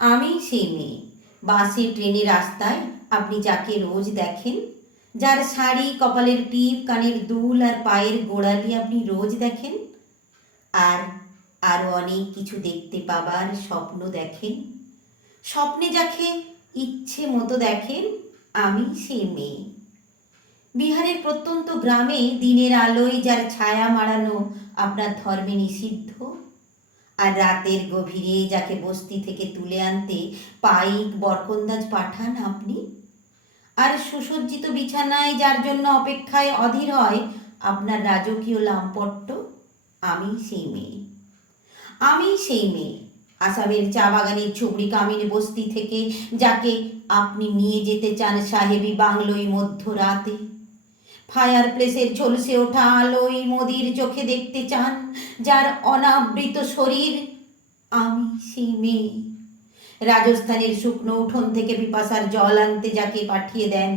আমি সেই মেয়ে। বাসে ট্রেনে রাস্তায় আপনি যাকে রোজ দেখেন, যার শাড়ি, কপালের টিপ, কানের দুল আর পায়ের গোড়ালি আপনি রোজ দেখেন, আর আরও অনেক কিছু দেখতে পাবার স্বপ্ন দেখেন। স্বপ্নে যাকে ইচ্ছে মতো দেখেন, আমি সেই মেয়ে। বিহারের প্রত্যন্ত গ্রামে দিনের আলোয় যার ছায়া মাড়ানো আপনার ধর্মে নিষিদ্ধ, আর রাতের গভীরে যাকে বস্তি থেকে তুলে আনতে পাইক বরকন্দাজ পাঠান আপনি, আর সুসজ্জিত বিছানায় যার জন্য অপেক্ষায় অধীর হয় আপনার রাজকীয় লামপট্ট, আমি সেই মেয়ে। আমি সেই মেয়ে। আসামের চা বাগানের ছুবড়ি কামিন বস্তি থেকে যাকে আপনি নিয়ে যেতে চান সাহেবি বাংলোয় মধ্যরাতে, ফায়ার প্লেসের ঝলসে ওঠা আলোয় মোদির চোখে দেখতে চান যার অনাবৃত শরীর, আমি সেই মেয়ে। রাজস্থানের শুকনো উঠোন থেকে পিপাসার জল আনতে যাকে পাঠিয়ে দেন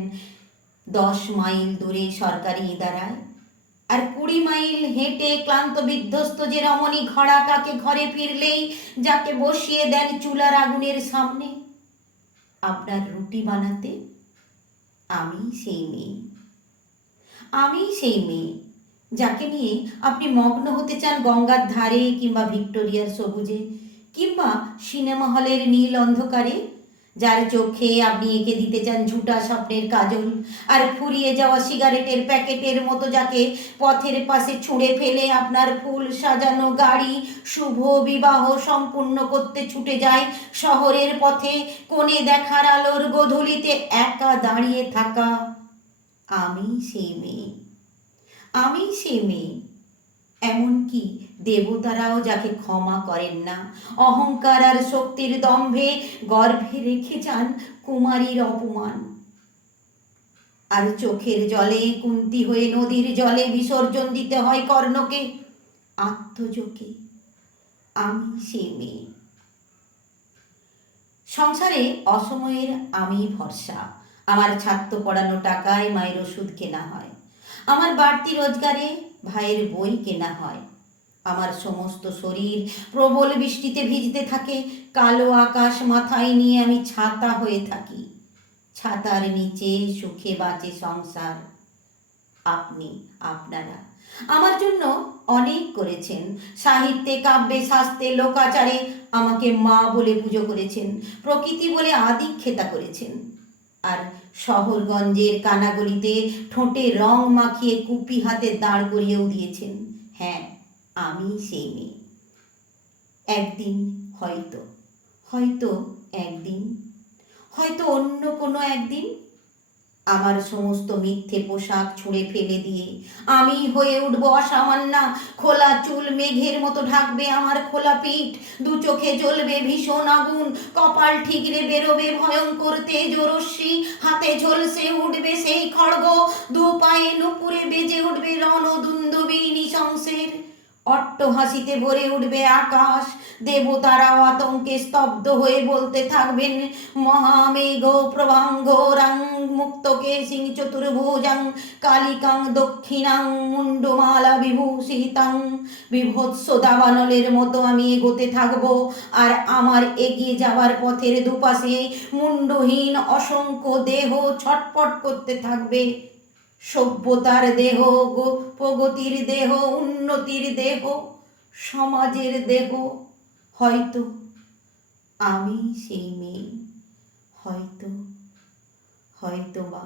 10 মাইল দূরে সরকারি ইদারায়, আর 20 মাইল হেঁটে ক্লান্ত বিধ্বস্ত যে রমণী ঘোড়া কাকে ঘরে ফিরলেই যাকে বসিয়ে দেন চুলার আগুনের সামনে আপনার রুটি বানাতে, আমি সেই মেয়ে। আমি সেই মেয়ে যাকে নিয়ে আপনি মগ্ন হতে চান গঙ্গার ধারে, কিংবা ভিক্টোরিয়ার সবুজে, কিংবা সিনেমা হলের নীল অন্ধকারে, যার চোখে আপনি এঁকে দিতে চান ঝুটা স্বপ্নের কাজল, আর ফুরিয়ে যাওয়া সিগারেটের প্যাকেটের মতো যাকে পথের পাশে ছুঁড়ে ফেলে আপনার ফুল সাজানো গাড়ি শুভ বিবাহ সম্পূর্ণ করতে ছুটে যায় শহরের পথে, কোণে দেখার আলোর গোধূলিতে একা দাঁড়িয়ে থাকা, আমি সেই মেয়ে। আমি সেই মেয়ে। এমনকি দেবতারাও যাকে ক্ষমা করেন না, অহংকার আর শক্তির দম্ভে গর্ভে রেখে যান কুমারীর অপমান, আর চোখের জলে কুন্তি হয়ে নদীর জলে বিসর্জন দিতে হয় কর্ণকে আত্মজোকে, আমি সেই মেয়ে। সংসারে অসময়ের আমি ভরসা। আমার ছাত্র পড়ানো টাকায় মায়ের ওষুধ কেনা হয়, আমার বাড়তি রোজগারে ভাইয়ের বই কেনা হয়, আমার সমস্ত শরীর প্রবল বৃষ্টিতে ভিজতে থাকে, কালো আকাশ মাথায় নিয়ে আমি ছাতা হয়ে থাকি, ছাতার নিচে সুখে বাঁচে সংসার। আপনি, আপনারা আমার জন্য অনেক করেছেন, সাহিত্যে, কাব্যে, শাস্ত্রে, লোকাচারে আমাকে মা বলে পুজো করেছেন, প্রকৃতি বলে আদিক্ষেতা করেছেন, আর শহরগঞ্জের কানাগলিতে ঠোঁটে রং মাখিয়ে কুপি হাতে দাঁড় করিয়েও দিয়েছেন। হ্যাঁ, আমি সেই মেয়ে। একদিন হয়তো, হয়তো একদিন, হয়তো অন্য কোনো একদিন আমার সমস্ত মিথ্যে পোশাক ছুঁড়ে ফেলে দিয়ে আমি হয়ে উঠব অসামান্যা। খোলা চুল মেঘের মতো ঢাকবে আমার খোলা পিঠ, দু চোখে জ্বলবে ভীষণ আগুন, কপাল ঠিকরে বেরোবে ভয়ঙ্কর তেজ রশ্মি, হাতে ঝলসে উঠবে সেই খড়গ, দু পায়ে নুপুরে বেজে উঠবে রণদুন্দুবী নৃশংসের, অট্টহাসিতে ভরে উঠবে আকাশ, দেবতারাও আতঙ্কে স্তব্ধ হয়ে বলতে থাকবেন মহামেঘ প্রভাঙ্গ রাং মুক্তকে সিং চতুর্ভুজাং কালিকাং দক্ষিণাং মুন্ডমালা বিভূষিতাং। বিভৎস দাবানলের মতো আমি এগোতে থাকব, আর আমার এগিয়ে যাবার পথের দুপাশে মুন্ডহীন অসংখ্য দেহ ছটপট করতে থাকবে। সভ্যতার দেহ, প্রগতির দেহ, উন্নতির দেহ, সমাজের দেহ। হয়তো আমি সেই মেয়ে, হয়তো, হয়তো বা।